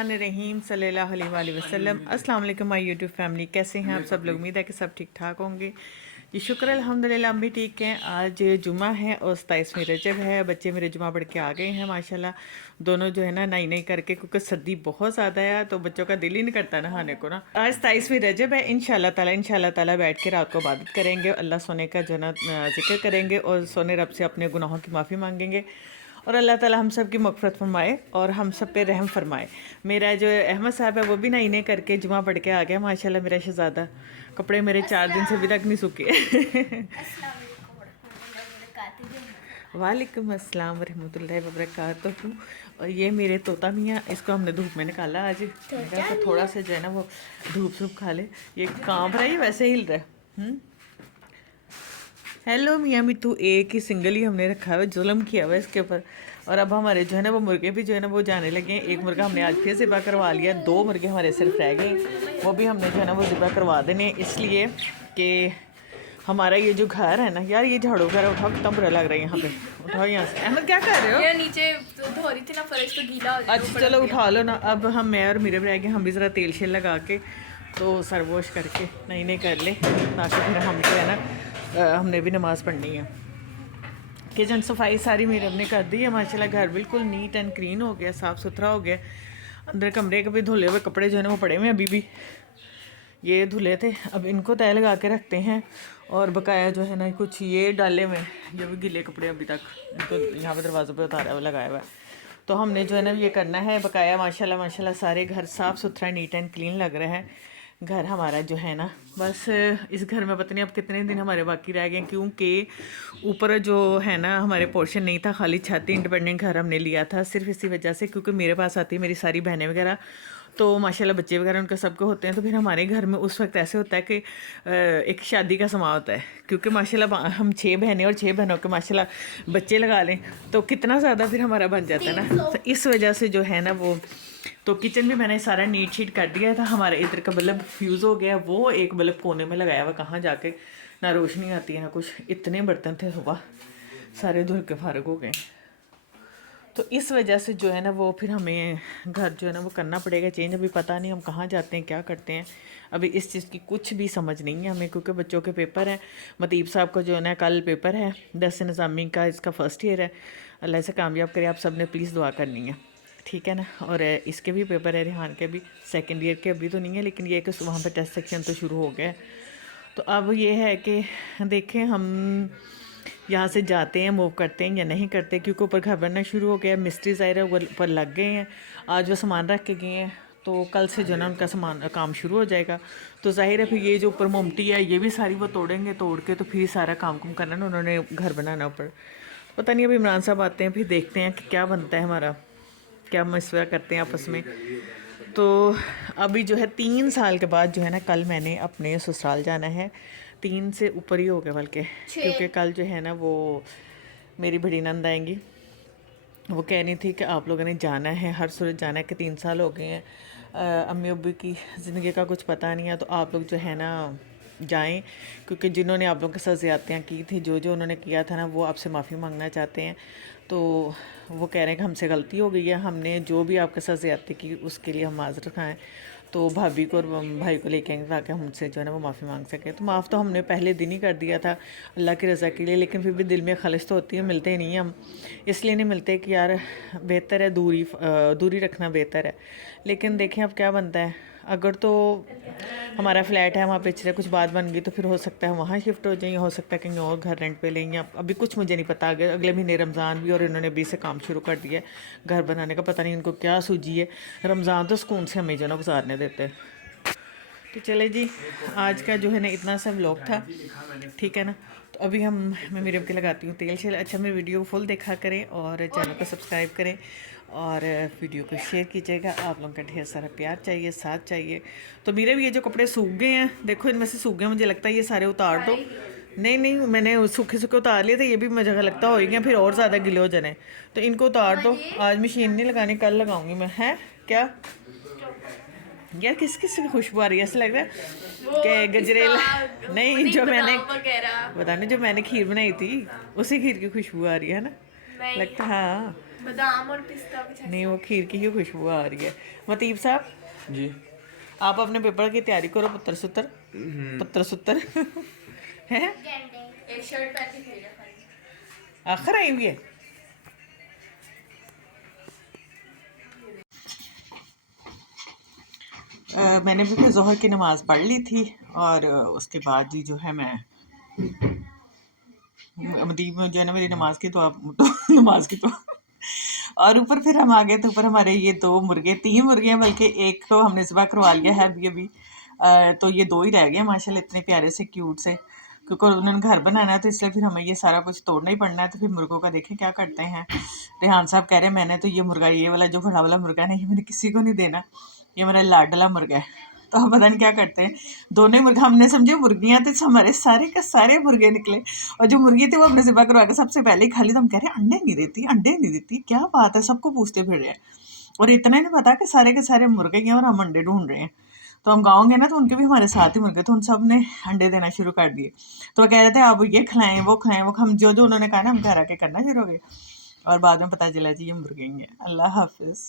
बिस्मिल्लाहिर्रहमानिर्रहीम सल्लल्लाहु अलैहि वसल्लम। अस्सलाम वालेकुम माय यूट्यूब फैमिली, कैसे हैं आप सब लोग? उम्मीद है कि सब ठीक ठाक होंगे जी। शुक्र अल्हम्दुलिल्लाह हम भी ठीक हैं। आज जुमा है और 27वीं रजब है। बच्चे मेरे जुमा पढ़ के आ गए हैं माशाल्लाह। दोनों जो है ना नई नई करके, क्योंकि सर्दी बहुत ज़्यादा है तो बच्चों का दिल ही नहीं करता नहाने को ना। आज 27वीं रजब है। इंशाल्लाह ताला बैठ के रात को इबादत करेंगे, अल्लाह सोने का जो है ना जिक्र करेंगे और सोने रब से अपने गुनाहों की माफ़ी मांगेंगे और अल्लाह ताला हम सब की मग़फ़िरत फरमाए और हम सब पे रहम फरमाए। मेरा जो अहमद साहब है वो भी नई नई करके जुमा पढ़ के आ गया माशाल्लाह। मेरा शहज़ादा, कपड़े मेरे 4 दिन से अभी तक नहीं सूखे। वालेकुम अस्सलाम वरहमतुल्लाहि वबरकातुहू। और ये मेरे तोता मियाँ, इसको हमने धूप में निकाला आज। तो थोड़ा सा जो है ना वो धूप सूप खा ले। ये कांप रहा है, ये वैसे हिल रहा है। हेलो मियाँ मिट्टू, एक ही सिंगल ही हमने रखा हुआ है, जुल्म किया हुआ है इसके ऊपर। और अब हमारे जो है ना वो मुर्गे भी जो है ना वो जाने लगे हैं। एक मुर्गा हमने आज फिर ज़िबा करवा लिया, 2 मुर्गे हमारे सिर्फ रह गए, वो भी हमने जो है ना वो ज़िबा करवा देने, इसलिए कि हमारा ये जो घर है ना यार, ये झाड़ू वगैरह उठाओ, कितना बुरा लग रहा है यहाँ पे। उठाओ यहाँ से। अहमद क्या कर रहे हो? ये नीचे धो रही थी ना, फर्श तो गीला हो जाएगा। अच्छा चलो उठा लो ना। अब हम, मैं और मेरे रह गए, हम भी ज़रा तेल शेल लगा के तो सर वॉश करके नई नई कर ले, ताकि फिर हम जो है ना हमने भी नमाज़ पढ़नी है। किचन सफाई सारी मेरे हमने कर दी है माशाल्लाह। घर बिल्कुल नीट एंड क्लीन हो गया, साफ़ सुथरा हो गया। अंदर कमरे के भी धुले हुए कपड़े जो है ना वो पड़े हुए अभी भी, ये धुले थे। अब इनको तय लगा के रखते हैं और बकाया जो है ना कुछ ये डाले हुए, ये भी गिले कपड़े अभी तक इनको यहाँ पे दरवाज़ों पे उतारा हुआ लगाया हुआ है। तो हमने जो है ना ये करना है बकाया। माशाल्लाह सारे घर साफ़ सुथरा नीट एंड क्लीन लग रहा है घर हमारा जो है ना। बस इस घर में पता नहीं अब कितने दिन हमारे बाकी रह गए, क्योंकि ऊपर जो है ना हमारे पोर्शन नहीं था, खाली छत। इंडिपेंडेंट घर हमने लिया था सिर्फ इसी वजह से, क्योंकि मेरे पास आती है मेरी सारी बहनें वगैरह, तो माशाल्लाह बच्चे वगैरह उनके सबके होते हैं। तो फिर हमारे घर में उस वक्त ऐसे होता है कि एक शादी का समा होता है, क्योंकि माशाल्लाह हम 6 बहनें और 6 बहनों के माशाल्लाह बच्चे लगा लें तो कितना ज़्यादा फिर हमारा बन जाता है ना। तो इस वजह से जो है ना वो, तो किचन भी मैंने सारा नीट शीट कर दिया था। हमारे इधर का बल्ब फ्यूज़ हो गया, वो एक बल्ब कोने में लगाया हुआ, कहाँ जाके ना रोशनी आती है ना कुछ। इतने बर्तन थे सुबह, सारे धुल के फारग हो गए। तो इस वजह से जो है ना वो फिर हमें घर जो है ना वो करना पड़ेगा चेंज। अभी पता नहीं हम कहाँ जाते हैं, क्या करते हैं, अभी इस चीज़ की कुछ भी समझ नहीं है हमें, क्योंकि बच्चों के पेपर हैं। मतीब साहब का जो है ना कल पेपर है 10 निज़ामी का, इसका फ़र्स्ट ईयर है। अल्लाह से कामयाब करे, आप सब ने प्लीज़ दुआ करनी है, ठीक है ना। और इसके भी पेपर है, रिहान के भी 2nd ईयर के, अभी तो नहीं है, लेकिन ये कि वहाँ पर टेस्ट सेक्शन तो शुरू हो गया। तो अब ये है कि देखें हम यहाँ से जाते हैं, मूव करते हैं या नहीं करते, क्योंकि ऊपर घर बनना शुरू हो गया। मिस्त्री ज़ाहिर ऊपर लग गए हैं, आज वो सामान रख के गए हैं, तो कल से जो है ना उनका सामान काम शुरू हो जाएगा। तो ज़ाहिर है फिर ये जो ऊपर मोमटी है ये भी सारी वो तोड़ेंगे, तोड़ के तो फिर सारा काम करना ना, उन्होंने घर बनाना ऊपर। पता नहीं, अभी इमरान साहब आते हैं फिर देखते हैं कि क्या बनता है हमारा, क्या मशवरा करते हैं आपस में। तो अभी जो है 3 साल के बाद जो है ना कल मैंने अपने ससुराल जाना है। 3 से ऊपर ही हो गया बल्कि, क्योंकि कल जो है ना वो मेरी बड़ी नंद आएंगी। वो कह रही थी कि आप लोगों ने जाना है, हर सूरत जाना है, कि 3 साल हो गए हैं, अम्मी अब्बू की ज़िंदगी का कुछ पता नहीं है, तो आप लोग जो है ना जाएं, क्योंकि जिन्होंने आप लोगों के साथ ज़्यादतियाँ की थी, जो जो उन्होंने किया था ना, वो आपसे माफ़ी मांगना चाहते हैं। तो वो कह रहे हैं कि हमसे गलती हो गई है, हमने जो भी आपके साथ ज़्यादती की उसके लिए हम माज़रत खाएँ। तो भाभी को और भाई को लेके आएंगे ताकि हमसे जो है ना वो माफ़ी मांग सके। तो माफ़ तो हमने पहले दिन ही कर दिया था अल्लाह की रज़ा के लिए, लेकिन फिर भी दिल में खलिश तो होती है, मिलते ही नहीं हम। इसलिए नहीं मिलते कि यार बेहतर है दूरी रखना बेहतर है। लेकिन देखें अब क्या बनता है। अगर तो हमारा फ्लैट है, वहाँ पिछले कुछ बात बन गई तो फिर हो सकता है वहाँ शिफ्ट हो जाएं, हो सकता है कहीं और घर रेंट पे लें, या अभी कुछ मुझे नहीं पता। अगले महीने रमज़ान भी, और इन्होंने अभी से काम शुरू कर दिया है घर बनाने का। पता नहीं इनको क्या सूझी है, रमज़ान तो सुकून से हमें जो ना गुजारने देते हैं। तो चले जी, आज का जो है ना इतना सा व्लॉग था, ठीक है ना। तो अभी मैं वीडियो के लगाती हूँ तेल शेल। अच्छा, मेरी वीडियो को फुल देखा करें और चैनल को सब्सक्राइब करें और वीडियो को शेयर कीजिएगा। आप लोगों का ढेर सारा प्यार चाहिए, साथ चाहिए। तो मेरे भी ये जो कपड़े सूख गए हैं, देखो इनमें से सूख गए, मुझे लगता है ये सारे उतार दो। नहीं, मैंने सूखे सूखे उतार लिए थे, ये भी मुझे लगता हो गया, फिर और ज़्यादा गिले हो जाने, तो इनको उतार दो। आज मशीन नहीं लगानी, कल लगाऊंगी मैं। है क्या यार, किस किस की खुशबू आ रही है? ऐसा लग रहा है कि गजरेला नहीं, जो मैंने बताने जो मैंने खीर बनाई थी उसी खीर की खुशबू आ रही है ना, लगता। हाँ बादाम और पिस्ता कुछ नहीं, वो खीर की ही खुशबू आ रही है। मतीब साहब जी आप अपने पेपर की तैयारी करो, पुत्र सुत्र पुत्र सुत्र है। एक शर्ट पहन के खेल रहा आखिर आई हुई है। मैंने भी फिर जोहर की नमाज़ पढ़ ली थी और उसके बाद ही जो है मैं मदीब जो है ना मेरी नमाज की तो नमाज की तो और ऊपर फिर हम आ गए थे ऊपर। हमारे ये 3 मुर्गे हैं, बल्कि एक तो हमने ज़िबा करवा लिया है अभी। तो ये 2 ही रह गए माशाल्लाह, इतने प्यारे से क्यूट से, क्योंकि उन्होंने घर बनाना है तो इसलिए फिर हमें ये सारा कुछ तोड़ना ही पड़ना है। तो फिर मुर्गों का देखें क्या करते हैं। रेहान साहब कह रहे हैं मैंने तो ये मुर्गा, ये वाला जो बड़ा वाला मुर्गा है ना, ये मैंने किसी को नहीं देना, ये मेरा लाडला मुर्गा है। तो हम पता नहीं क्या करते हैं, दोनों ही मुर्गा हमने समझे मुर्गियाँ, तो हमारे सारे के सारे मुर्गे निकले। और जो मुर्गी थी वो अपने ज़िबा करवा के सबसे पहले ही खा ली। तो हम कह रहे हैं अंडे नहीं देती, अंडे नहीं देती, क्या बात है, सबको पूछते फिर रहे हैं। और इतना ही नहीं पता कि सारे के सारे मुर्गे ही हैं और हम अंडे ढूंढ रहे हैं। तो हम गाँव गए ना, तो उनके भी हमारे साथ ही मुर्गे, तो उन सब ने अंडे देना शुरू कर दिए। तो वो कह रहे थे अब ये खिलाएं वो खिलाएं, वो हम जो जो उन्होंने कहा ना हम घर आके करना शुरू हो गए। और बाद में पता चला जी ये मुर्गे ही हैं। अल्लाह हाफिज़।